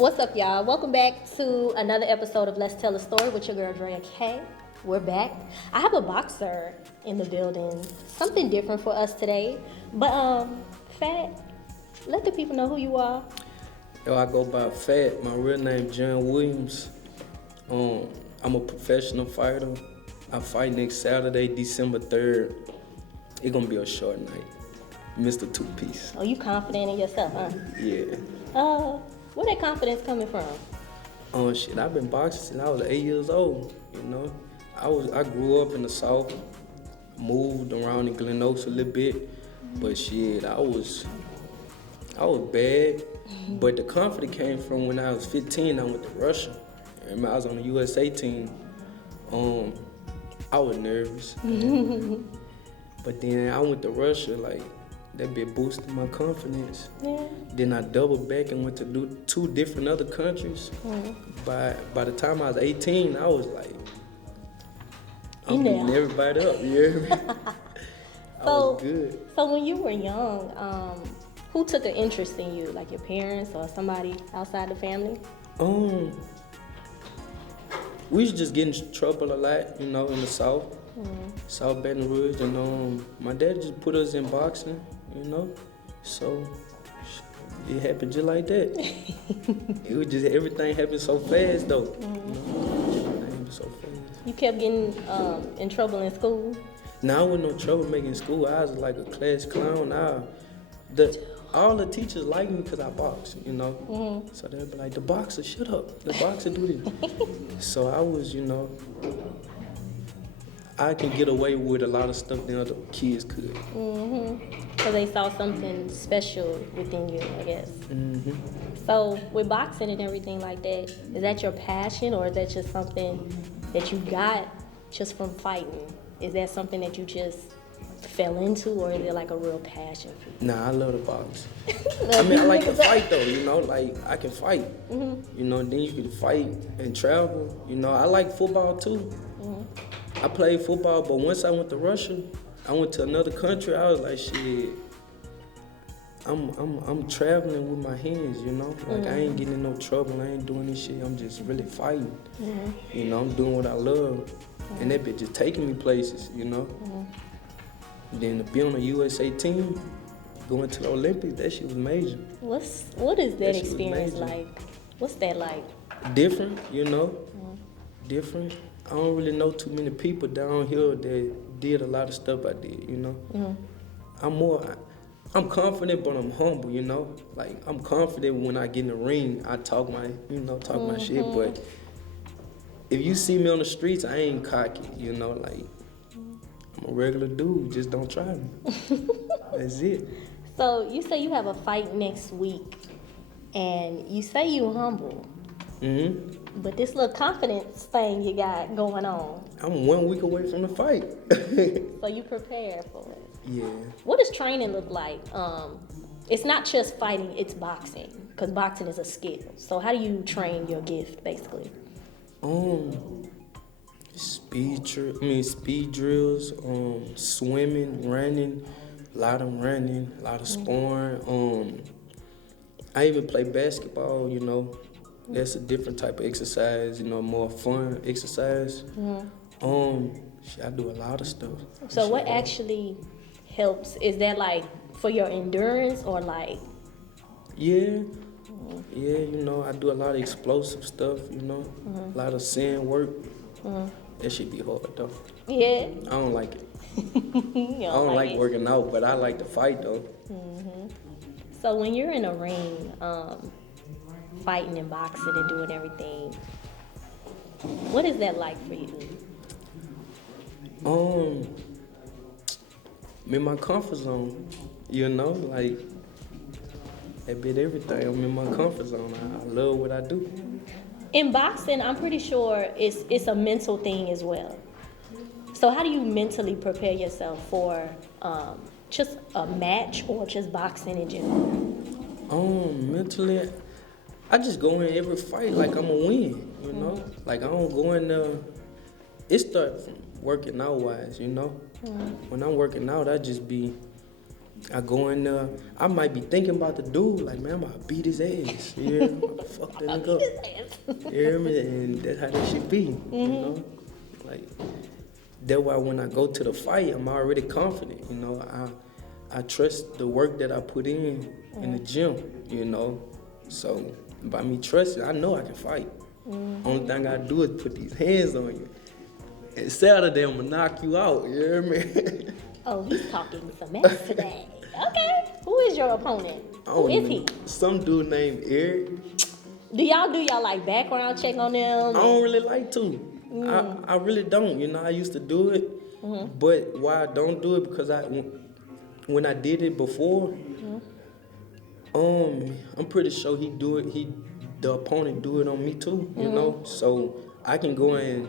What's up, y'all? Welcome back to another episode of Let's Tell a Story with your girl, Drea Kay. We're back. I have a boxer in the building. Something different for us today. But, Phat, let the people know who you are. Yo, I go by Phat. My real name John Williams. I'm a professional fighter. I fight next Saturday, December 3rd. It's gonna be a short night. Mr. Two-Piece. Oh, you confident in yourself, huh? Yeah. Where that confidence coming from? Shit, I've been boxing since I was 8 years old, you know. I grew up in the South, moved around in Glen Oaks a little bit, but shit, I was bad. But the confidence came from when I was 15, I went to Russia. And I was on the USA team. I was nervous. But then I went to Russia, like, that bit boosted my confidence. Yeah. Then I doubled back and went to do 2 different other countries. By the time I was 18, I was like, I'm beating everybody up, you hear me? I was good. So when you were young, who took an interest in you? Like your parents or somebody outside the family? We used to just get in trouble a lot, you know, in the South. South Baton Rouge, and my dad just put us in boxing, you know, so it happened just like that. It was just, everything happened so fast though. You know? Everything happened so fast. You kept getting in trouble in school? Now I wasn't no troublemaker in school. I was like a class clown. All the teachers liked me because I boxed, you know. So they'd be like, the boxer, shut up. The boxer do this. So I was, you know, I can get away with a lot of stuff that other kids could. So they saw something special within you, I guess. So with boxing and everything like that, is that your passion or is that just something that you got just from fighting? Is that something that you just fell into or is it like a real passion for you? Nah, I love the box. I mean, I like to fight though, you know, like I can fight. You know, then you can fight and travel. You know, I like football too. I played football, but once I went to Russia, I went to another country, I was like, shit, I'm traveling with my hands, you know? Like I ain't getting in no trouble, I ain't doing this shit, I'm just really fighting. You know, I'm doing what I love. And that bitch just taking me places, you know? Then to be on the USA team, going to the Olympics, that shit was major. What is that experience like? What's that like? Different, you know? Different. I don't really know too many people down here that did a lot of stuff I did, you know? I'm confident, but I'm humble, you know? Like, I'm confident when I get in the ring, I talk my shit, but if you see me on the streets, I ain't cocky, you know? Like, I'm a regular dude, just don't try me. That's it. So you say you have a fight next week, and you say you humble. But this little confidence thing you got going on. I'm 1 week away from the fight. So you prepare for it. Yeah. What does training look like? It's not just fighting, it's boxing. Because boxing is a skill. So how do you train your gift, basically? Speed drills, swimming, running, a lot of sparring. I even play basketball, you know. That's a different type of exercise, you know, more fun exercise. I do a lot of stuff. So what actually helps? Is that like for your endurance or like? Yeah, you know, I do a lot of explosive stuff, you know, a lot of sand work. That should be hard though. Yeah. I don't like it. I I don't like working out, but I like to fight though. So when you're in a ring, fighting and boxing and doing everything, what is that like for you? I'm in my comfort zone, you know, like that bit everything. I'm in my comfort zone. I love what I do. In boxing, I'm pretty sure it's a mental thing as well. So how do you mentally prepare yourself for just a match or just boxing in general? Mentally, I just go in every fight like I'm gonna win, you know? Like I don't go in there, it starts from working out wise, you know? When I'm working out, I just be I go in there, I might be thinking about the dude, like, man, I'm about to beat his ass. You hear me? Fuck that nigga up. You hear me? And that's how that shit be, you know? Like, that's why when I go to the fight, I'm already confident, you know? I trust the work that I put in the gym, you know? So, by me trusting, I know I can fight. Only thing I do is put these hands on you. And Saturday, I'm gonna knock you out, you hear me? Oh, he's talking some mess today. Okay. Who is your opponent? Who is he? Some dude named Eric. Do y'all like background check on them? I don't really like to. I really don't. You know, I used to do it, but why I don't do it because when I did it before, I'm pretty sure the opponent do it on me too. You know, so I can go and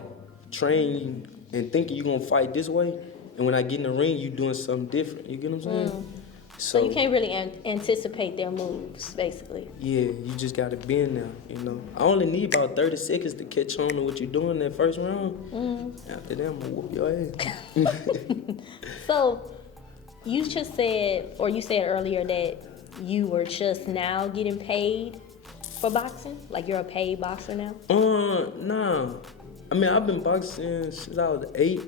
train you and thinking you gonna fight this way, and when I get in the ring, you doing something different. You get what I'm saying? So you can't really anticipate their moves, basically. Yeah, you just gotta be in there, you know. I only need about 30 seconds to catch on to what you're doing that first round. After that, I'm gonna whoop your ass. So you said earlier that you were just now getting paid for boxing? Like you're a paid boxer now? Nah. I mean, I've been boxing since I was 8.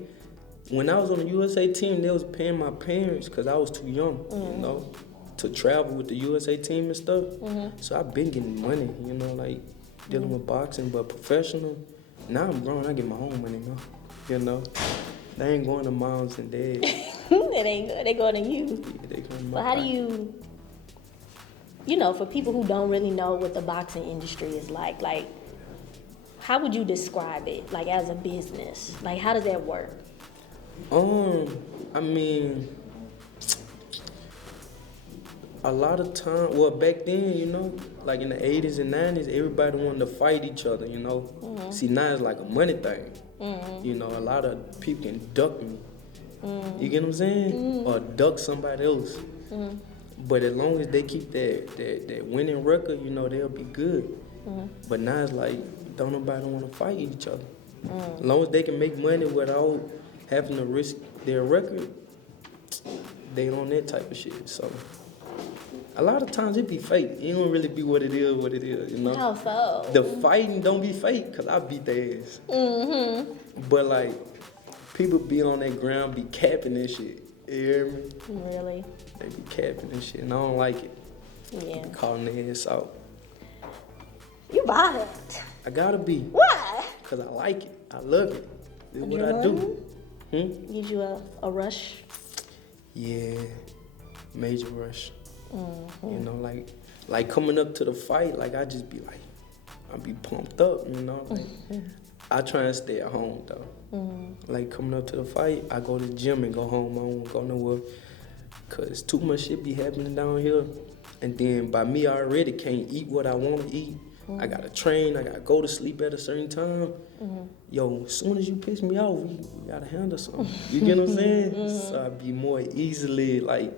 When I was on the USA team, they was paying my parents because I was too young, you know, to travel with the USA team and stuff. So I've been getting money, you know, like dealing with boxing, but professional. Now I'm grown, I get my own money now, you know. They ain't going to moms and dads. They going to you. Yeah, they going to So how do you know, for people who don't really know what the boxing industry is like how would you describe it, like as a business? Like how does that work? I mean, a lot of time, well, back then, you know, like in the 80s and 90s, everybody wanted to fight each other, you know. See, now it's like a money thing. You know, a lot of people can duck me. You get what I'm saying? Or duck somebody else. But as long as they keep that winning record, you know, they'll be good. But now it's like, don't nobody want to fight each other. As long as they can make money without having to risk their record, they on that type of shit. So a lot of times it be fake. It don't really be what it is, you know? How so? The fighting don't be fake, because I beat their ass. But like, people be on that ground, be capping and shit. You hear me? Really? They be capping and shit, and I don't like it. Yeah. Be calling their ass out. You bothered. I gotta be. Why? Because I like it. I love it. It's what I do. Gives you a rush? Yeah, major rush. You know, like coming up to the fight, like I just be like, I be pumped up, you know. Like, I try and stay at home though. Like coming up to the fight, I go to the gym and go home. I don't go nowhere, cause too much shit be happening down here. And then by me, I already can't eat what I want to eat. I gotta train, I gotta go to sleep at a certain time. Yo, as soon as you piss me off, we gotta handle something. You get what I'm saying? So I be more easily like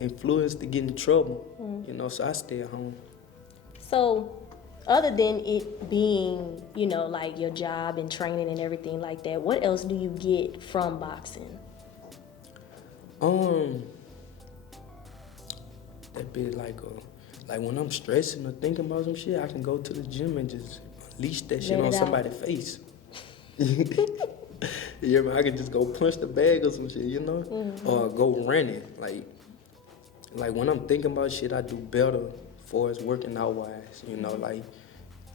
influenced to get in trouble. You know, so I stay at home. So other than it being, you know, like your job and training and everything like that, what else do you get from boxing? That bit like when I'm stressing or thinking about some shit, I can go to the gym and just unleash that shit on somebody's face. Yeah, man, I can just go punch the bag or some shit, you know? Or go running. Like when I'm thinking about shit, I do better as far as working out wise, you know? Like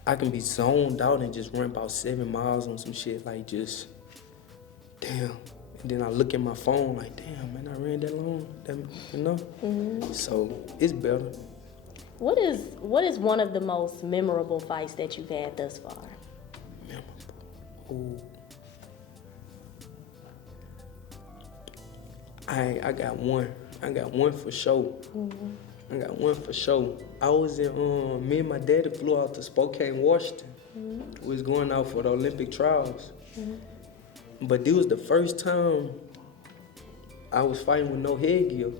I can be zoned out and just run about 7 miles on some shit, like just, damn. And then I look at my phone like, damn, man, I ran that long, you know? So it's better. What is one of the most memorable fights that you've had thus far? Memorable. Ooh. I got one. I got one for sure. I got one for sure. I was in, me and my daddy flew out to Spokane, Washington. We was going out for the Olympic trials. But this was the first time I was fighting with no headgear.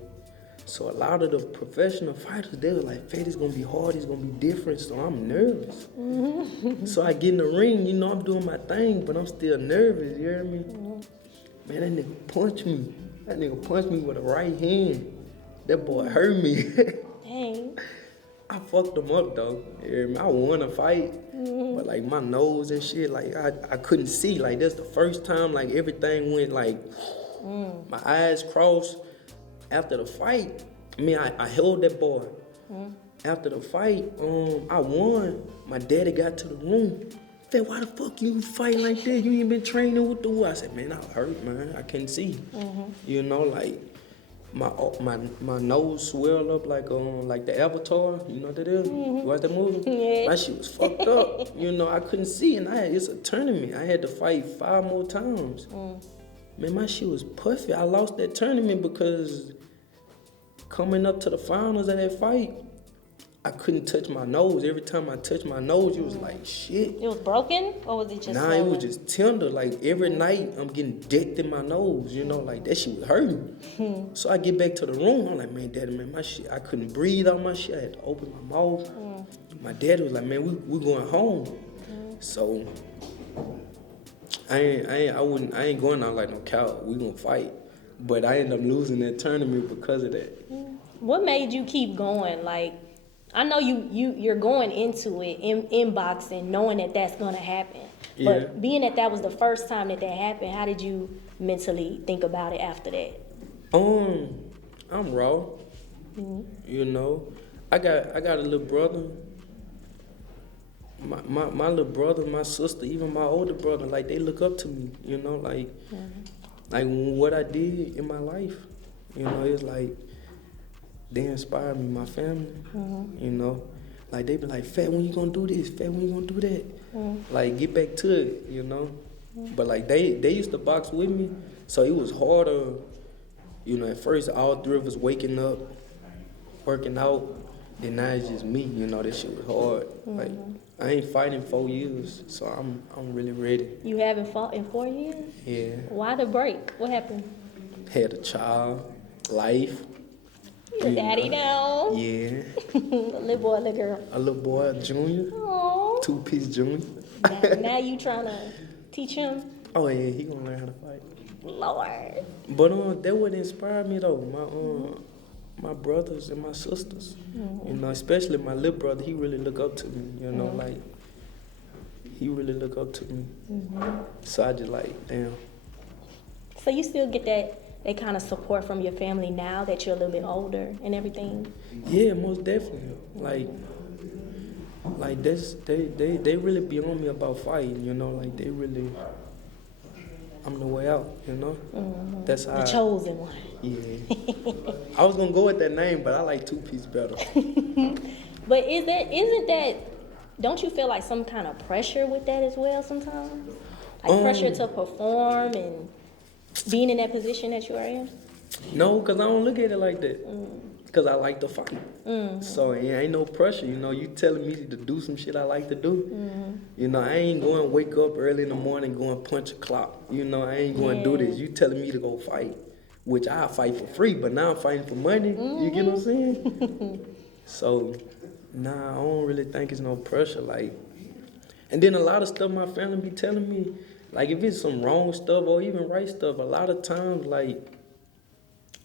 So a lot of the professional fighters, they were like, Phat, it's gonna be hard, it's gonna be different, so I'm nervous. So I get in the ring, you know, I'm doing my thing, but I'm still nervous, you hear me? Man, that nigga punched me. That nigga punched me with a right hand. That boy hurt me. Dang. I fucked him up though. Yeah, I won a fight, but like my nose and shit, like I couldn't see. Like that's the first time like everything went like my eyes crossed after the fight. I mean I held that boy. After the fight, I won. My daddy got to the room. Said, why the fuck you fight like that? You ain't been training with the what? I said, man, I hurt, man. I can't see. You know, like my nose swelled up like the Avatar. You know what that is? You watch that movie? Yeah. My shit was fucked up. You know, I couldn't see, and it's a tournament. I had to fight 5 more times. Man, my shit was puffy. I lost that tournament because coming up to the finals of that fight, I couldn't touch my nose. Every time I touched my nose, it was like shit. It was broken, or was it just? Nah, it was just tender. Like every night, I'm getting decked in my nose. You know, like that shit was hurting. So I get back to the room. I'm like, man, daddy, man, my shit. I couldn't breathe out my shit. I had to open my mouth. My daddy was like, man, we going home. So I ain't going out like no cow. We gonna fight. But I ended up losing that tournament because of that. What made you keep going? Like, I know you're going into it in boxing knowing that that's gonna happen. Yeah. But being that was the first time that happened, how did you mentally think about it after that? I'm raw. You know, I got a little brother. My little brother, my sister, even my older brother, like they look up to me. You know, like what I did in my life. You know, it's like. They inspire me, my family, you know. Like, they be like, Phat, when you gonna do this? Phat, when you gonna do that? Like, get back to it, you know. But, like, they used to box with me, so it was harder. You know, at first, all 3 of us waking up, working out, and now it's just me, you know. That shit was hard. Like, I ain't fighting 4 years, so I'm really ready. You haven't fought in 4 years? Yeah. Why the break? What happened? Had a child, life. Your daddy now? Yeah. A little boy, little girl. A little boy, a junior. Aww. 2-piece junior. Now you trying to teach him? Oh yeah, he gonna learn how to fight. Lord. But that would inspire me though. My brothers and my sisters. You know, especially my little brother. He really look up to me. You know, like he really look up to me. So I just like, damn. So you still get that kind of support from your family now that you're a little bit older and everything? Yeah, most definitely. Like this, they really be on me about fighting. You know, like they really. I'm the way out. You know. That's how. The chosen one. Yeah. I was gonna go with that name, but I like 2-piece better. But isn't that? Don't you feel like some kind of pressure with that as well sometimes? Like pressure to perform and being in that position that you are in? No, because I don't look at it like that. Because I like to fight. So it ain't no pressure. You know, you telling me to do some shit I like to do. You know, I ain't going to wake up early in the morning going punch a clock. You know, I ain't going to do this. You telling me to go fight, which I fight for free, but now I'm fighting for money. You get what I'm saying? So, nah, I don't really think it's no pressure. Like, and then a lot of stuff my family be telling me, like if it's some wrong stuff or even right stuff, a lot of times, like,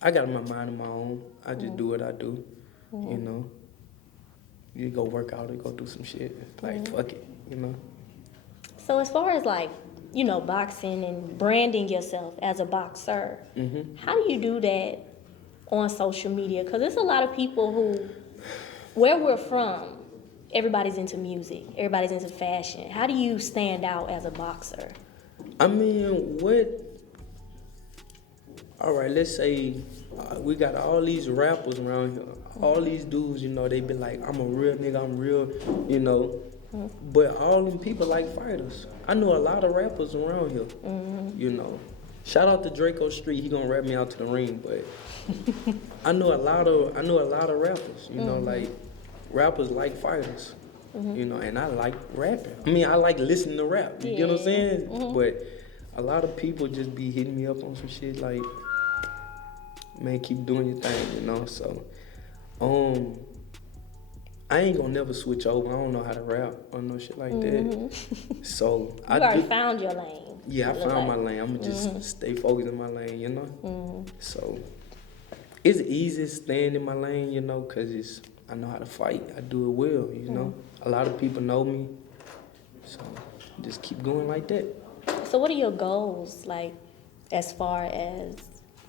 I got my mind on my own. I just do what I do, you know. You go work out or go do some shit. Like, fuck it, you know. So as far as like, you know, boxing and branding yourself as a boxer, how do you do that on social media? Because there's a lot of people who, where we're from, everybody's into music, everybody's into fashion. How do you stand out as a boxer? I mean, all right, let's say we got all these rappers around here. All these dudes, you know, they be like, I'm a real nigga, I'm real, you know. But all them people like fighters. I know a lot of rappers around here, you know. Shout out to Draco Street, he gonna rap me out to the ring, but I know a lot of rappers, you know, like rappers like fighters. You know, and I like rapping. I mean, I like listening to rap. You get what I'm saying? But a lot of people just be hitting me up on some shit like, man, keep doing your thing, you know? So, I ain't gonna never switch over. I don't know how to rap or no shit like that. So, you already found your lane. Yeah, I found my lane. I'm gonna just stay focused in my lane, you know? So, It's easy staying in my lane, you know, because I know how to fight. I do it well, you know. A lot of people know me, so just keep going like that. So what are your goals, like, as far as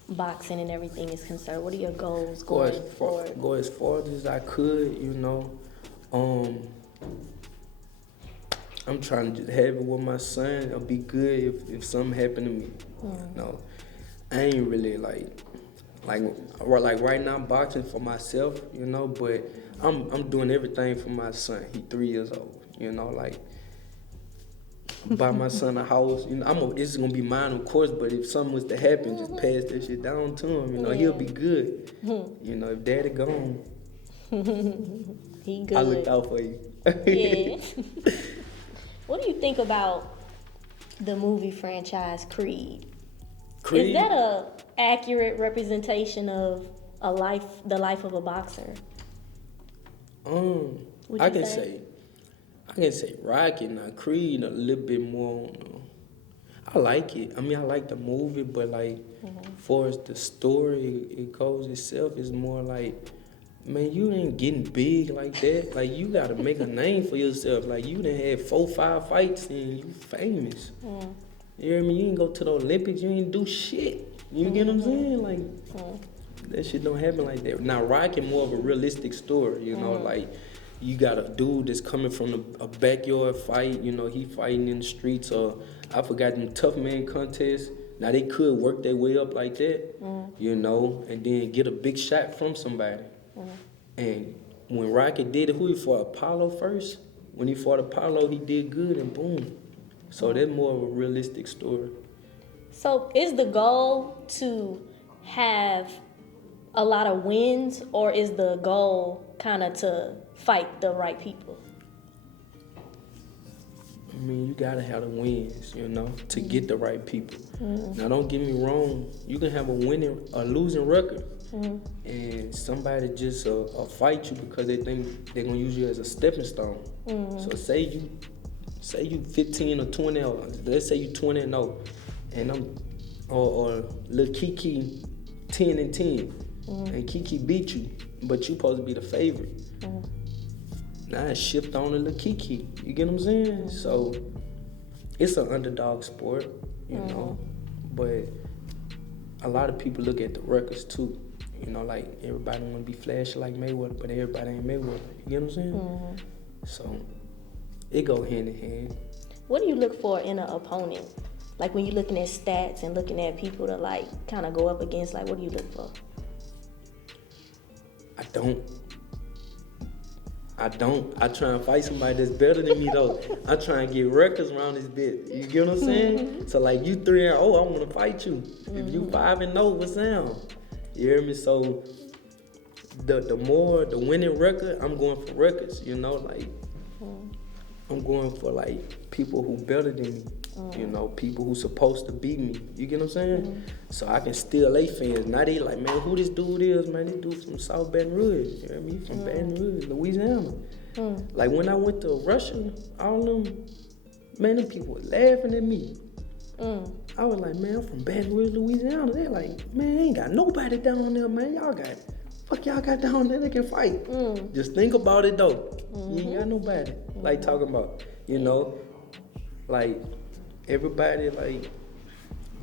boxing and everything is concerned? What are your goals going forward? Go as far as I could, you know. I'm trying to just have it with my son. It'll be good if something happened to me. You know, I ain't really like right now I'm boxing for myself, you know, but I'm doing everything for my son. He 3 years old, you know, like buy my son a house. You know, it's gonna be mine, of course, but if something was to happen, just pass that shit down to him. You know, he'll be good. You know, if daddy gone, he good. I looked out for you. Yeah. What do you think about the movie franchise Creed? Is that a accurate representation of the life of a boxer? I can say Rocky, not Creed, a little bit more. I like it. I mean, I like the movie, but like, far as the story it goes itself, is more like, man, you ain't getting big like that. Like, you gotta make a name for yourself. Like, you done had 4-5 fights and you famous. You hear me? You ain't go to the Olympics, you ain't do shit. You get what I'm saying? Like, that shit don't happen like that. Now, Rocky more of a realistic story, you know, like, you got a dude that's coming from a backyard fight, you know, he fighting in the streets, or I forgot them tough man contests. Now, they could work their way up like that, you know, and then get a big shot from somebody. And when Rocky did it, who he fought? Apollo first? When he fought Apollo, he did good, and boom. So that's more of a realistic story. So is the goal to have a lot of wins, or is the goal kind of to fight the right people? I mean, you gotta have the wins, you know, to get the right people. Now, don't get me wrong. You can have a losing record, and somebody just fight you because they think they're gonna use you as a stepping stone. So say you 15 or 20, or let's say you 20-0, and or Lil Kiki 10-10, and Kiki beat you, but you supposed to be the favorite. Now it shift on to Lil Kiki. You get what I'm saying? So it's an underdog sport, you know, but a lot of people look at the records too. You know, like, everybody want to be flashy like Mayweather, but everybody ain't Mayweather. You get what I'm saying? So it go hand in hand. What do you look for in an opponent? Like, when you're looking at stats and looking at people to, like, kind of go up against, like, what do you look for? I try and fight somebody that's better than me, though. I try and get records around this bit. You get what I'm saying? So, like, you 3-0, I want to fight you. If you 5-0, what's down? You hear me? So, the winning record, I'm going for records, you know? Like, I'm going for, like, people who better than me. You know, people who supposed to beat me. You get what I'm saying? So I can steal they fans. Now they like, man, who this dude is, man? This dude from South Baton Rouge. You know what I mean? From Baton Rouge, Louisiana. Like, when I went to Russia, all them, man, them people were laughing at me. I was like, man, I'm from Baton Rouge, Louisiana. They're like, man, ain't got nobody down there, man. Fuck y'all got down there that can fight. Just think about it, though. You ain't got nobody. Like, talking about, you know, like, everybody, like,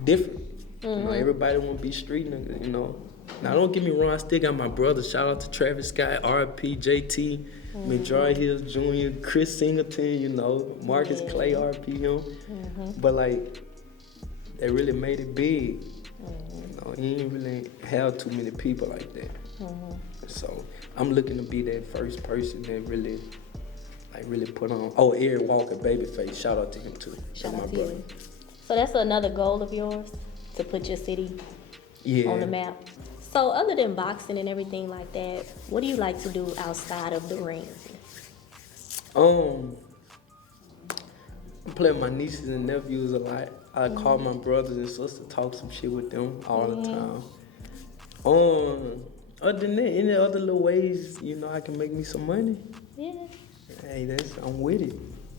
different. You know, everybody want to be street niggas, you know. Now, don't get me wrong, I still got my brothers. Shout out to Travis Scott, RP, JT, McJoy Hills Jr., Chris Singleton, you know, Marcus Clay, RP him. But, like, they really made it big. You know, he ain't really have too many people like that. So, I'm looking to be that first person that really put on. Oh, Eric Walker, Babyface. Shout out to him too. Shout out to you. So that's another goal of yours, to put your city on the map. So other than boxing and everything like that, what do you like to do outside of the ring? I play with my nieces and nephews a lot. I call my brothers and sisters, talk some shit with them all the time. Other than that, any other little ways, you know, I can make me some money. Yeah. Hey, I'm with it.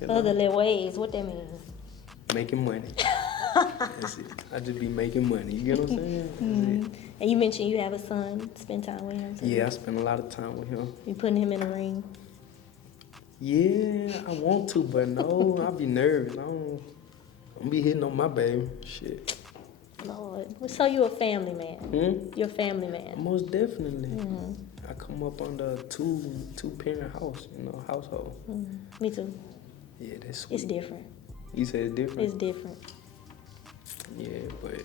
Other little ways, what that mean? Making money. That's it. I just be making money. You get what I'm saying? That's it. And you mentioned you have a son. Spend time with him too. Yeah, I spend a lot of time with him. You putting him in the ring? Yeah, I want to, but no, I be nervous. I'm be hitting on my baby. Shit. Lord. So you a family man? You're a family man. Most definitely. I come up under a two-parent household. Me too. Yeah, that's sweet. It's different. You say it's different? It's different. Yeah, but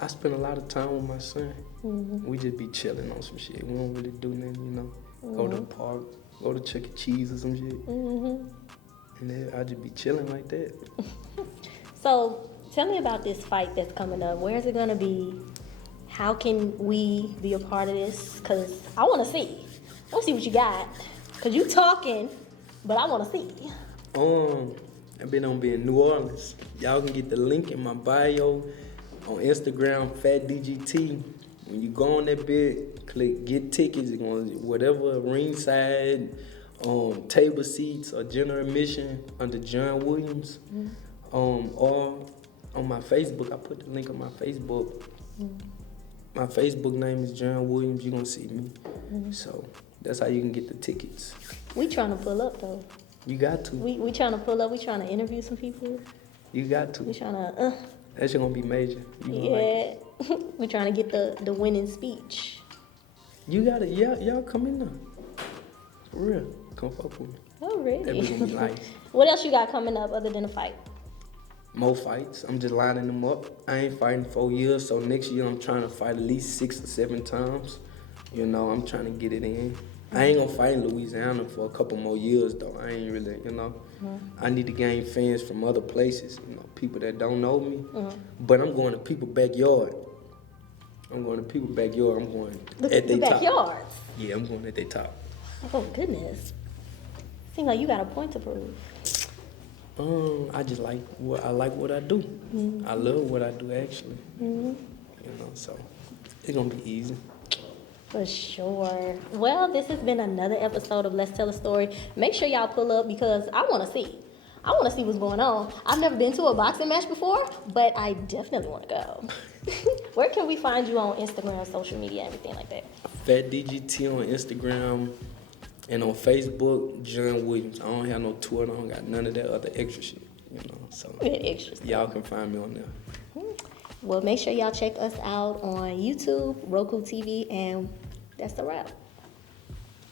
I spend a lot of time with my son. We just be chilling on some shit. We don't really do nothing, Go to the park, go to Chuck E. Cheese or some shit. And then I just be chilling like that. So tell me about this fight that's coming up. Where is it gonna be? How can we be a part of this? Cause I wanna see. I wanna see what you got. Cause you talking, but I wanna see. I've been on being New Orleans. Y'all can get the link in my bio on Instagram, Phat DGT. When you go on that bit, click get tickets. It's going whatever ringside, table seats or general admission under John Williams. Or on my Facebook, I put the link on my Facebook. My Facebook name is John Williams. You're gonna see me. So that's how you can get the tickets. We trying to pull up though. You got to. We trying to pull up. We trying to interview some people. You got to. We trying to. That's gonna be major. Yeah. We trying to get the winning speech. You gotta. Y'all come in there. For real. Come fuck with me. Oh really? That be gonna be nice. What else you got coming up other than a fight? More fights. I'm just lining them up. I ain't fighting 4 years, so next year I'm trying to fight at least 6 or 7 times. I'm trying to get it in. I ain't gonna fight in Louisiana for a couple more years though. I ain't really, I need to gain fans from other places, people that don't know me. But I'm going to people's backyard. I'm going at their top. Backyards? Yeah, I'm going at their top. Oh goodness. Seems like you got a point to prove. I just like what I do. I love what I do actually. So it's gonna be easy. For sure. Well, this has been another episode of Let's Tell a Story. Make sure y'all pull up because I want to see. I want to see what's going on. I've never been to a boxing match before, but I definitely want to go. Where can we find you on Instagram, social media, everything like that? Phat DGT on Instagram and on Facebook, John Williams. I don't have no Twitter. I don't got none of that other extra shit, So Extra stuff. y'all can find me on there. Well, make sure y'all check us out on YouTube, Roku TV, and that's the wrap.